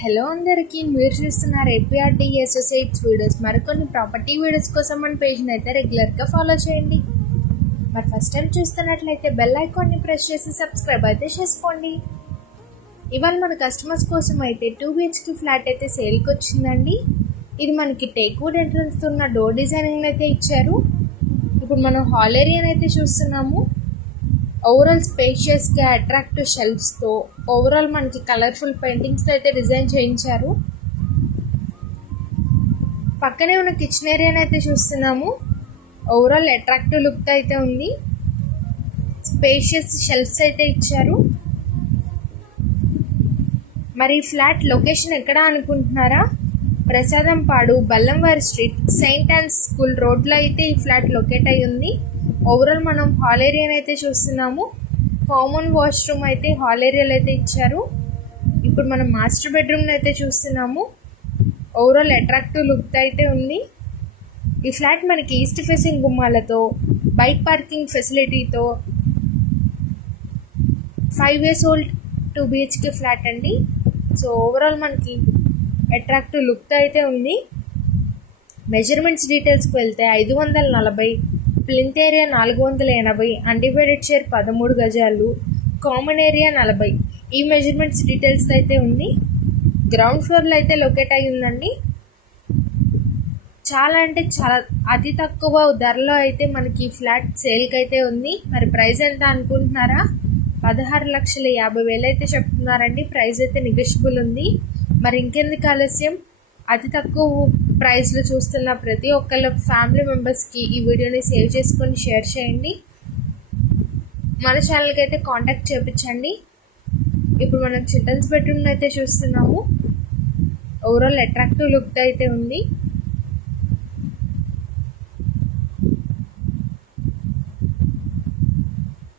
Hello అందరికీ, మీరు చూస్తున్నారు ఏపీఆర్డి అసోసియేట్స్ వీడియోస్. మరికొన్ని ప్రాపర్టీ వీడియోస్ కోసం మన పేజ్ని అయితే రెగ్యులర్గా ఫాలో చేయండి. మరి ఫస్ట్ టైం చూస్తున్నట్లయితే బెల్ ఐకాన్ని ప్రెస్ చేసి సబ్స్క్రైబ్ అయితే చేసుకోండి. ఇవాళ మన కస్టమర్స్ కోసం అయితే 2 BHK ఫ్లాట్ అయితే సేల్కి వచ్చిందండి. ఇది మనకి టేక్వుడ్ ఎంట్రన్స్ ఉన్న డోర్ డిజైనింగ్ అయితే ఇచ్చారు. ఇప్పుడు మనం హాల్ ఏరియాని అయితే చూస్తున్నాము. ఓవరాల్ స్పేషియస్గా అట్రాక్టివ్ షెల్ఫ్స్తో ఓవరాల్ మనకి కలర్ఫుల్ పెయింటింగ్స్ అయితే డిజైన్ చేయించారు. పక్కనే ఉన్న కిచెన్ ఏరియాని అయితే చూస్తున్నాము. ఓవరాల్ అట్రాక్టివ్ లుక్ అయితే ఉంది. స్పేషియస్ షెల్ఫ్స్ అయితే ఇచ్చారు. మరి ఫ్లాట్ లొకేషన్ ఎక్కడ అనుకుంటున్నారా? Prasadampadu, Ballamvari street, Saint Ann's school రోడ్లో అయితే ఈ ఫ్లాట్ లొకేట్ అయి ఉంది. ఓవరాల్ మనం హాల్ ఏరియాని అయితే చూస్తున్నాము. కామన్ వాష్రూమ్ అయితే హాల్ ఏరియాలో అయితే ఇచ్చారు. ఇప్పుడు మనం మాస్టర్ బెడ్రూమ్ అయితే చూస్తున్నాము. ఓవరాల్ అట్రాక్టివ్ లుక్ అయితే ఉంది. ఈ ఫ్లాట్ మనకి ఈస్ట్ ఫేసింగ్ గుమ్మాలతో, బైక్ పార్కింగ్ ఫెసిలిటీతో 5 years old 2 BHK ఫ్లాట్ అండి. సో ఓవరాల్ మనకి అట్రాక్టివ్ లుక్ అయితే ఉంది. మెజర్మెంట్స్ డీటెయిల్స్కి వెళ్తే 540, ప్లింత్ ఏరియా 480, అన్డివైడెడ్ షేర్ 13 గజాలు, కామన్ ఏరియా 40. ఈ మెజర్మెంట్స్ డీటెయిల్స్ అయితే ఉంది. గ్రౌండ్ ఫ్లోర్లో అయితే లొకేట్ అయి ఉందండి. చాలా అంటే చాలా అతి తక్కువ ధరలో అయితే మనకి ఫ్లాట్ సేల్కి అయితే ఉంది. మరి ప్రైస్ ఎంత అనుకుంటున్నారా? 16,50,000 అయితే చెప్తున్నారండి. ప్రైస్ అయితే నెగోషియబుల్ ఉంది. మరి ఇంకెందుకు ఆలస్యం, అతి తక్కువ ప్రైస్లో చూస్తున్న ప్రతి ఒక్కళ్ళ ఫ్యామిలీ మెంబర్స్కి ఈ వీడియోని సేవ్ చేసుకొని షేర్ చేయండి. మన ఛానల్కి అయితే కాంటాక్ట్ చేయించండి. ఇప్పుడు మనం చిల్డ్రన్స్ బెడ్రూమ్ అయితే చూస్తున్నాము. ఓవరాల్ అట్రాక్టివ్ లుక్ అయితే ఉంది.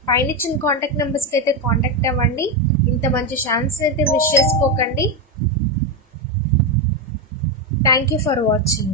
పైన ఇచ్చిన కాంటాక్ట్ నెంబర్స్కి అయితే కాంటాక్ట్ అవ్వండి. ఇంత మంచి ఛాన్స్ అయితే మిస్ చేసుకోకండి. Thank you for watching.